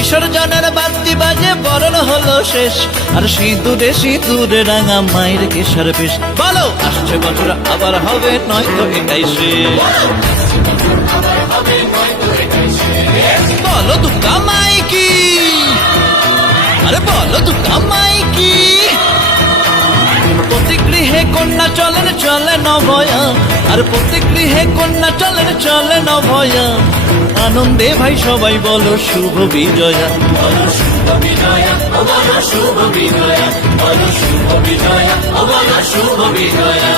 বিসর্জনের বাদ্যি বাজে বরণ হলো শেষ, আর সিঁদুরে সিঁদুরে রাঙা মায়ের কেশর বেশ। বলো আসছে বছর আবার হবে, নয়তো এটাই শেষ। বলো দুর্গা মাই কি, আরে বলো দুর্গা মাই কি। প্রতি গৃহে কন্যা চলেন চলে নভয়া, আর প্রতি গৃহে কন্যা চলেন চলে নভয়া। আনন্দে ভাই সবাই বলো শুভ বিজয়া, বলো শুভ বিজয়া, ও বলো শুভ বিজয়া, বলো শুভ বিজয়া, ও বলো শুভ বিজয়া।